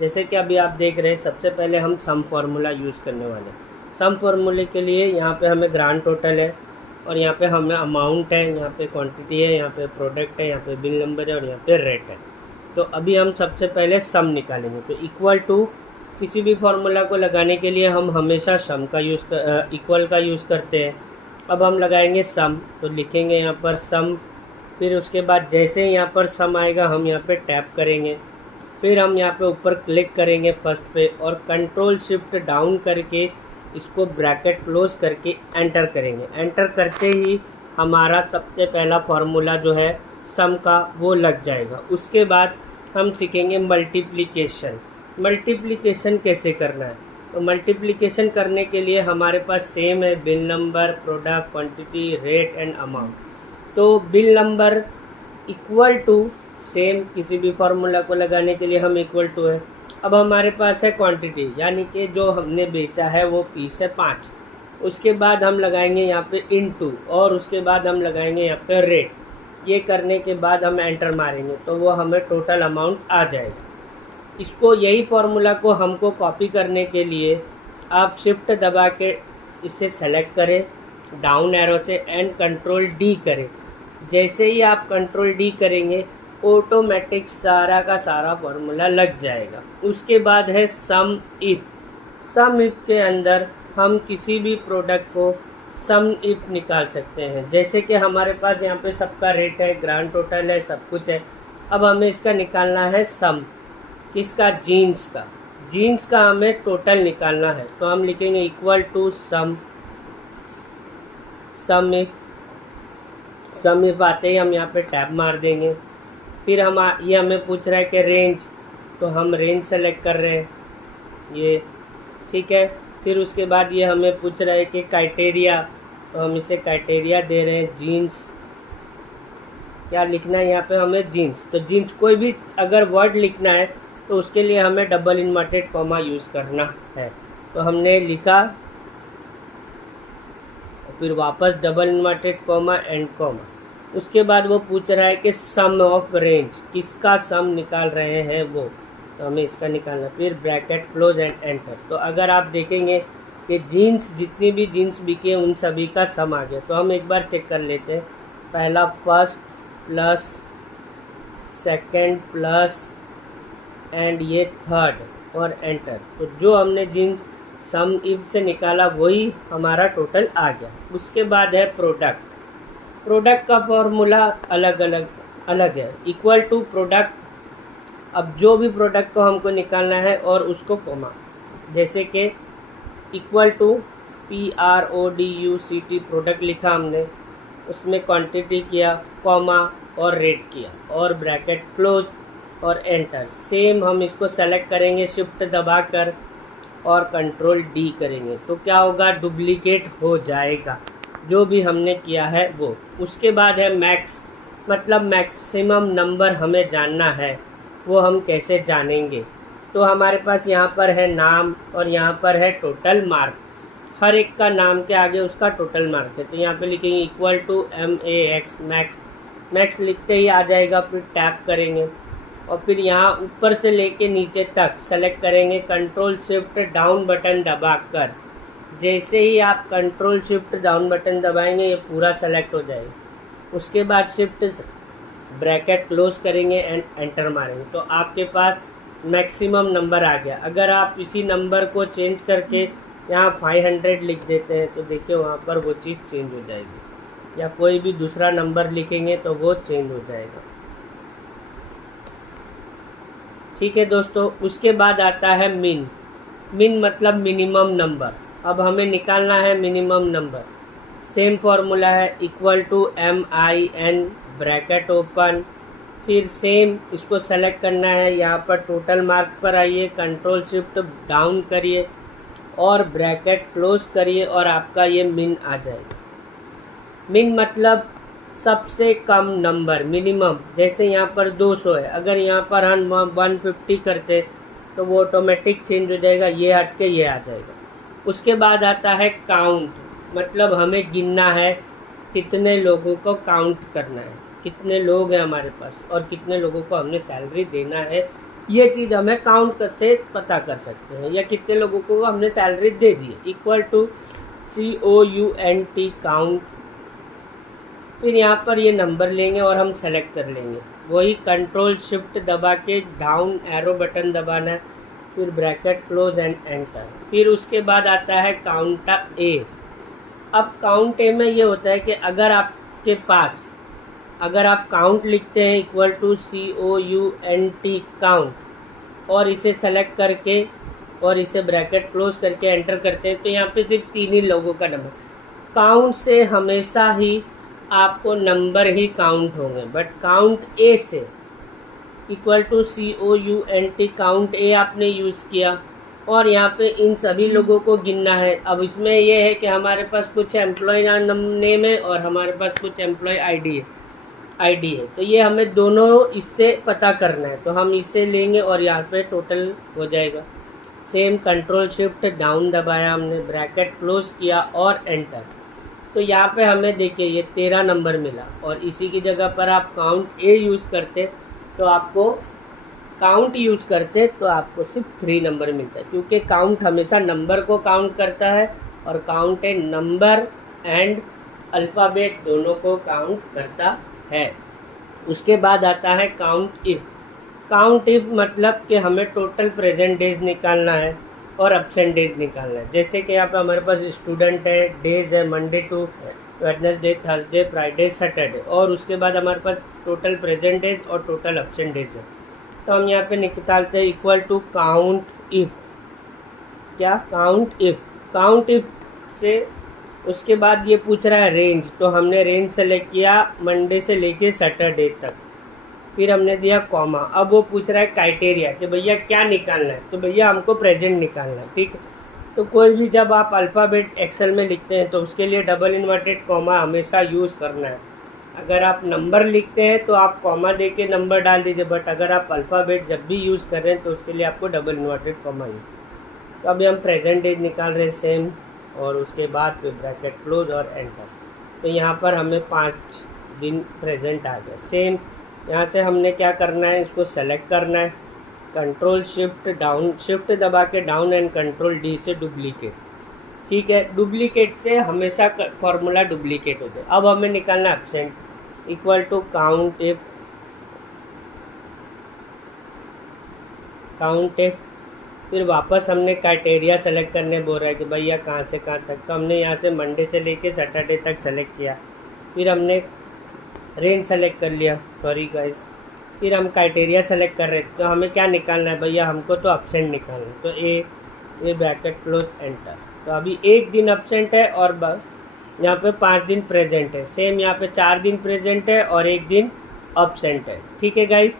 जैसे कि अभी आप देख रहे हैं, सबसे पहले हम सम फार्मूला यूज़ करने वाले हैं। सम फार्मूले के लिए यहाँ पे हमें ग्रांड टोटल है और यहाँ पे हमें अमाउंट है, यहाँ पे क्वांटिटी है, यहाँ पे प्रोडक्ट है, यहाँ पे बिल नंबर है और यहाँ पे रेट है। तो अभी हम सबसे पहले सम निकालेंगे। तो इक्वल टू किसी भी फार्मूला को लगाने के लिए हम हमेशा सम का इक्वल का यूज़ करते हैं। अब हम लगाएंगे सम, तो लिखेंगे यहाँ पर सम, फिर उसके बाद जैसे यहाँ पर सम आएगा हम यहाँ पे टैप करेंगे, फिर हम यहाँ पे ऊपर क्लिक करेंगे फर्स्ट पे और कंट्रोल शिफ्ट डाउन करके इसको ब्रैकेट क्लोज करके एंटर करेंगे। एंटर करते ही हमारा सबसे पहला फार्मूला जो है सम का वो लग जाएगा। उसके बाद हम सीखेंगे मल्टीप्लिकेशन। मल्टीप्लिकेशन कैसे करना है, तो मल्टीप्लिकेशन करने के लिए हमारे पास सेम है, bill number, product, quantity, rate and amount. तो bill number equal to same, किसी भी फार्मूला को लगाने के लिए हम इक्वल टू है। अब हमारे पास है क्वांटिटी, यानी कि जो हमने बेचा है वो पीस है 5। उसके बाद हम लगाएंगे यहाँ पे इनटू और उसके बाद हम लगाएंगे यहाँ पे रेट। ये करने के बाद हम एंटर मारेंगे तो वो हमें टोटल अमाउंट आ जाएगा। इसको, यही फार्मूला को हमको कॉपी करने के लिए आप शिफ्ट दबा के इसे सेलेक्ट करें डाउन एरो से एंड कंट्रोल डी करें। जैसे ही आप कंट्रोल डी करेंगे ऑटोमेटिक सारा का सारा फार्मूला लग जाएगा। उसके बाद है सम इफ़। सम इफ़ के अंदर हम किसी भी प्रोडक्ट को सम इफ़ निकाल सकते हैं। जैसे कि हमारे पास यहाँ पे सबका रेट है, ग्रांड टोटल है, सब कुछ है। अब हमें इसका निकालना है सम, किसका, जीन्स का। जीन्स का हमें टोटल निकालना है, तो हम लिखेंगे इक्वल टू सम इफ़ आते ही हम यहाँ पे टैब मार देंगे। फिर ये हमें पूछ रहा है कि रेंज, तो हम रेंज सेलेक्ट कर रहे हैं ये, ठीक है। फिर उसके बाद ये हमें पूछ रहा है कि क्राइटेरिया, तो हम इसे क्राइटेरिया दे रहे हैं जीन्स। क्या लिखना है यहाँ पे हमें, जीन्स। तो जीन्स कोई भी अगर वर्ड लिखना है तो उसके लिए हमें डबल इन्वर्टेड कॉमा यूज़ करना है। तो हमने लिखा, फिर वापस double inverted comma and comma. उसके बाद वो पूछ रहा है कि सम ऑफ रेंज, किसका सम निकाल रहे हैं वो, तो हमें इसका निकालना। फिर ब्रैकेट क्लोज एंड एंटर। तो अगर आप देखेंगे कि जीन्स, जितनी भी जीन्स बिके उन सभी का सम आ गया। तो हम एक बार चेक कर लेते हैं। पहला first plus second plus and ये थर्ड और एंटर। तो जो हमने जीन्स सम इफ से निकाला वही हमारा टोटल आ गया। उसके बाद है प्रोडक्ट। प्रोडक्ट का फॉर्मूला अलग है, इक्वल टू प्रोडक्ट। अब जो भी प्रोडक्ट को हमको निकालना है और उसको कॉमा, जैसे कि इक्वल टू PRODUCT प्रोडक्ट लिखा हमने, उसमें क्वांटिटी किया, कॉमा और रेट किया और ब्रैकेट क्लोज और एंटर। सेम हम इसको सेलेक्ट करेंगे शिफ्ट दबाकर और कंट्रोल डी करेंगे, तो क्या होगा, डुप्लीकेट हो जाएगा जो भी हमने किया है वो। उसके बाद है मैक्स, मतलब मैक्सिमम नंबर हमें जानना है, वो हम कैसे जानेंगे। तो हमारे पास यहाँ पर है नाम और यहाँ पर है टोटल मार्क। हर एक का नाम के आगे उसका टोटल मार्क है। तो यहाँ पे लिखेंगे इक्वल टू MAX, मैक्स लिखते ही आ जाएगा। फिर टैप करेंगे और फिर यहाँ ऊपर से लेके नीचे तक सेलेक्ट करेंगे कंट्रोल शिफ्ट डाउन बटन दबाकर। जैसे ही आप कंट्रोल शिफ्ट डाउन बटन दबाएंगे ये पूरा सेलेक्ट हो जाएगा। उसके बाद शिफ्ट ब्रैकेट क्लोज करेंगे एंड एंटर मारेंगे, तो आपके पास मैक्सिमम नंबर आ गया। अगर आप इसी नंबर को चेंज करके यहाँ 500 लिख देते हैं तो देखिए वहाँ पर वो चीज़ चेंज हो जाएगी, या कोई भी दूसरा नंबर लिखेंगे तो वो चेंज हो जाएगा। ठीक है दोस्तों। उसके बाद आता है मिन मतलब मिनिमम नंबर। अब हमें निकालना है मिनिमम नंबर। सेम फॉर्मूला है, equal to MIN bracket open, फिर सेम इसको सेलेक्ट करना है। यहाँ पर टोटल मार्क पर आइए, कंट्रोल शिफ्ट डाउन करिए और ब्रैकेट क्लोज करिए और आपका ये मिन आ जाएगा। मिन मतलब सबसे कम नंबर, मिनिमम। जैसे यहाँ पर 200 है, अगर यहाँ पर हम 150 करते तो वो ऑटोमेटिक चेंज हो जाएगा, ये हट के ये आ जाएगा। उसके बाद आता है काउंट, मतलब हमें गिनना है कितने लोगों को काउंट करना है, कितने लोग हैं हमारे पास और कितने लोगों को हमने सैलरी देना है ये चीज़ हमें काउंट से पता कर सकते हैं, या कितने लोगों को हमने सैलरी दे दी है। इक्वल टू COUNT काउंट, फिर यहाँ पर ये नंबर लेंगे और हम सेलेक्ट कर लेंगे। वही कंट्रोल शिफ्ट दबा के डाउन एरो बटन दबाना है, फिर ब्रैकेट क्लोज एंड एंटर। फिर उसके बाद आता है काउंट ए। अब काउंट ए में ये होता है कि अगर आपके पास, अगर आप काउंट लिखते हैं इक्वल टू COUNT काउंट और इसे सेलेक्ट करके और इसे ब्रैकेट क्लोज करके एंटर करते हैं, तो यहाँ पे सिर्फ 3 ही लोगों का नंबर। काउंट से हमेशा ही आपको नंबर ही काउंट होंगे, बट काउंट ए से इक्वल टू COUNT काउंट ए आपने यूज़ किया और यहाँ पे इन सभी लोगों को गिनना है। अब इसमें यह है कि हमारे पास कुछ एम्प्लॉय नेम है और हमारे पास कुछ एम्प्लॉय आईडी है, तो ये हमें दोनों इससे पता करना है। तो हम इसे लेंगे और यहाँ पे टोटल हो जाएगा। सेम कंट्रोल शिफ्ट डाउन दबाया हमने, ब्रैकेट क्लोज किया और एंटर। तो यहाँ पे हमें देखिए ये 13 नंबर मिला, और इसी की जगह पर आप काउंट ए यूज़ करते तो आपको सिर्फ 3 नंबर मिलता है, क्योंकि काउंट हमेशा नंबर को काउंट करता है और count A number and alphabet दोनों को काउंट करता है। उसके बाद आता है काउंट इफ। काउंट इफ मतलब कि हमें टोटल प्रेजेंट डेज निकालना है और एब्सेंट डेज निकालना है। जैसे कि यहाँ पे हमारे पास स्टूडेंट है, डेज है Monday to Wednesday, Thursday, Friday, Saturday, और उसके बाद हमारे पास टोटल प्रेजेंट डेज और टोटल एब्सेंट डेज है। तो हम यहाँ पे निकालते हैं इक्वल टू काउंट इफ। क्या? काउंट इफ से उसके बाद ये पूछ रहा है रेंज, तो हमने रेंज सेलेक्ट किया मंडे से लेके सैटरडे तक, फिर हमने दिया कॉमा। अब वो पूछ रहा है क्राइटेरिया कि भैया क्या निकालना है, तो भैया हमको प्रेजेंट निकालना है, ठीक है। तो कोई भी जब आप अल्फ़ाबेट एक्सेल में लिखते हैं तो उसके लिए डबल इन्वर्टेड कॉमा हमेशा यूज़ करना है। अगर आप नंबर लिखते हैं तो आप कॉमा दे के नंबर डाल दीजिए, बट अगर आप अल्फ़ाबेट जब भी यूज़ कर रहे हैं तो उसके लिए आपको डबल इन्वर्टेड कॉमा यूज़। तो अभी हम प्रेजेंट डेज निकाल रहे हैं सेम, और उसके बाद फिर ब्रैकेट क्लोज और एंटर। तो यहाँ पर हमें 5 दिन प्रेजेंट आ गया। सेम यहाँ से हमने क्या करना है, इसको सेलेक्ट करना है, कंट्रोल शिफ्ट दबा के डाउन एंड कंट्रोल D से डुप्लीकेट, ठीक है। डुप्लीकेट से हमेशा फॉर्मूला डुप्लीकेट होता है। अब हमें निकालना absent equal to count if, फिर वापस हमने क्राइटेरिया सेलेक्ट करने बोल रहा है कि भैया कहाँ से कहाँ तक। तो हमने यहाँ से मंडे से लेके सैटरडे तक सेलेक्ट किया, फिर हमने रेंज सेलेक्ट कर लिया, सॉरी गाइस। फिर हम क्राइटेरिया सेलेक्ट कर रहे, तो हमें क्या निकालना है भैया, हमको तो एब्सेंट निकालना है। तो ये ब्रैकेट क्लोज एंटर। तो अभी 1 दिन एब्सेंट है और यहाँ पे 5 दिन प्रेजेंट है। सेम यहाँ पे 4 दिन प्रेजेंट है और 1 दिन एब्सेंट है, ठीक है गाइस।